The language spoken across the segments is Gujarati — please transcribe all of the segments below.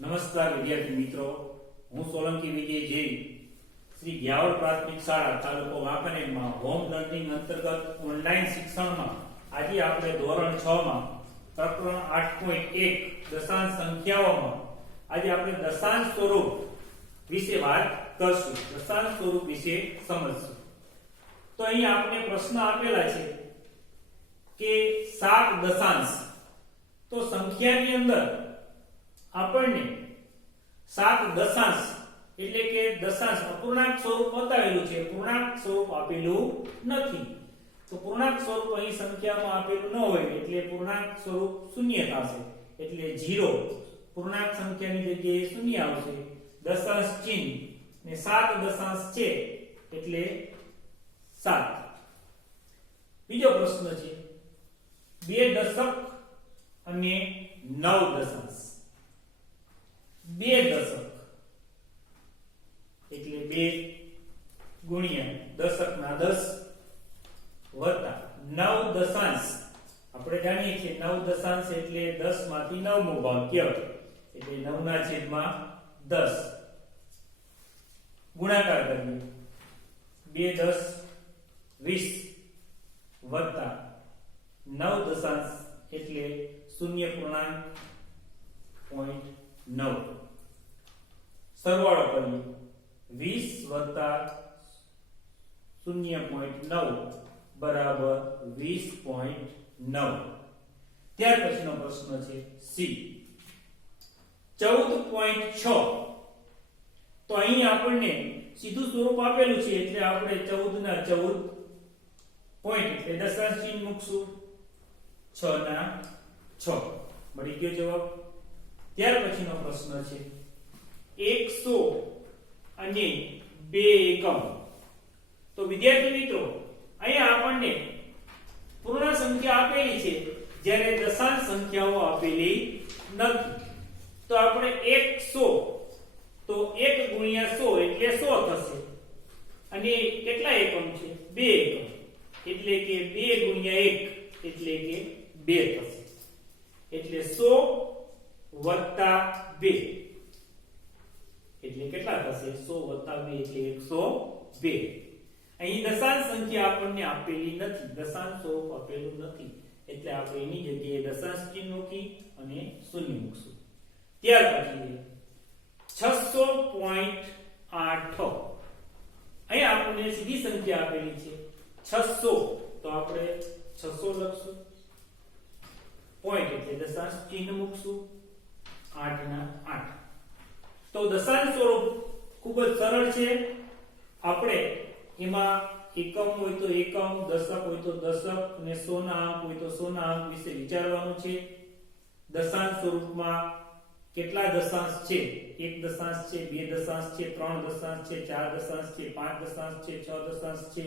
નમસ્કાર વિદ્યાર્થી મિત્રો, હું સોલંકી વિજય જૈન શ્રી ગ્યાવર પ્રાથમિક શાળા તાલુકો વાંકાનેરમાં હોમ લર્નિંગ અંતર્ગત ઓનલાઈન શિક્ષણમાં આજે આપણે ધોરણ 6 માં પ્રકરણ 8.1 દશાંશ સંખ્યાઓમાં આજે આપણે દશાંશ સ્વરૂપ વિશે વાત કરશું. દશાંશ સ્વરૂપ વિશે સમજશું. તો અહીં આપણે પ્રશ્ન આપેલા છે કે 7 દશાંશ. તો સંખ્યાની અંદર આપણને 7 દશાંશ એટલે કે દશાંશ અપૂર્ણાંક સ્વરૂપ બતાવેલું છે, પૂર્ણાંક સ્વરૂપ આપેલું નથી. તો પૂર્ણાંક સ્વરૂપ અહીં સંખ્યામાં આપેલું ન હોય એટલે પૂર્ણાંક સ્વરૂપ શૂન્ય થશે, એટલે 0. પૂર્ણાંક સંખ્યાની જગ્યાએ શૂન્ય આવશે. દશાંશ ચિહ્ન ને 7 દશાંશ છે એટલે 7. બીજો પ્રશ્ન છે 2 દશક અને 9 દશાંશ. 2 દશક એટલે 2 ગુણ્યા દશકના 10 વત્તા 9 દશાંશ. આપણે જાણીએ છીએ 9 દશાંશ એટલે 10 માંથી 9મો ભાગ્ય એટલે 9 ના છેદમાં 10 ગુણાકાર કરીએ. 2 10 20 વત્તા 9 દશાંશ એટલે 0.9. સરવાળો કરીએ. 20 વત્તા 0.9 બરાબર 20.9. ત્યાર પછીનો પ્રશ્ન છે સી 14.6. તો અહીં આપણને સીધું સ્વરૂપ આપેલું છે એટલે આપણે 14 ના 14 પોઈન્ટ એટલે દશાંશ ચિહ્ન મૂકશું. 6 ના 6 મળી ગયો જવાબ. ત્યાર પછીનો પ્રશ્ન છે 100 અને 2 એકમ. તો વિદ્યાર્થી મિત્રો અહીંયા આપણને પૂર્ણ સંખ્યા આપેલી છે જ્યારે દશાંશ સંખ્યાઓ આપેલી નથી. તો આપણે 100 તો 1 ગુણ્યા 100 એટલે 100 થશે. અને કેટલા એકમ છે? 2 એકમ એટલે કે 2 ગુણ્યા 1 એટલે કે 2 થશે. એટલે 100 વત્તા 2 એટલે કેટલા થશે? 100 વત્તા 2 એટલે 102. અહીં દશાંશ સંખ્યા આપણને આપેલી નથી, દશાંશ સ્વરૂપ આપેલું નથી એટલે આપણે એની જગ્યાએ દશાંશ ચિહ્ન મૂકી અને શૂન્ય મૂકશું. ત્યાર પછી 600.8. અહીં આપણને સીધી સંખ્યા આપેલી છે 600 તો આપણે 600 લખશું. પોઈન્ટ એટલે દશાંશ ચિહ્ન મૂકશું. 8 ના 8. તો દશાંશ સ્વરૂપ ખૂબ જ સરળ છે. આપણે એમાં એકમ હોય તો એકમ, દશક હોય તો દશક અને 100 ના અંક હોય તો 100 ના અંક વિશે વિચારવાનું છે. દશાંશ સ્વરૂપમાં કેટલા દશાંશ છે? 1 દશાંશ છે, 2 દશાંશ છે, 3 દશાંશ છે, 4 દશાંશ છે, 5 દશાંશ છે, 6 દશાંશ છે.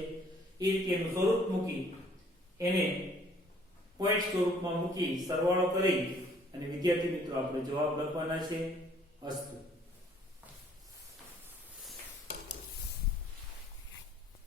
એ રીતેનું સ્વરૂપ મૂકી એને પોઈન્ટ સ્વરૂપમાં મૂકી સરવાળો કરી અને વિદ્યાર્થી મિત્રો આપણે જવાબ લખવાના છે. અસ્તુ.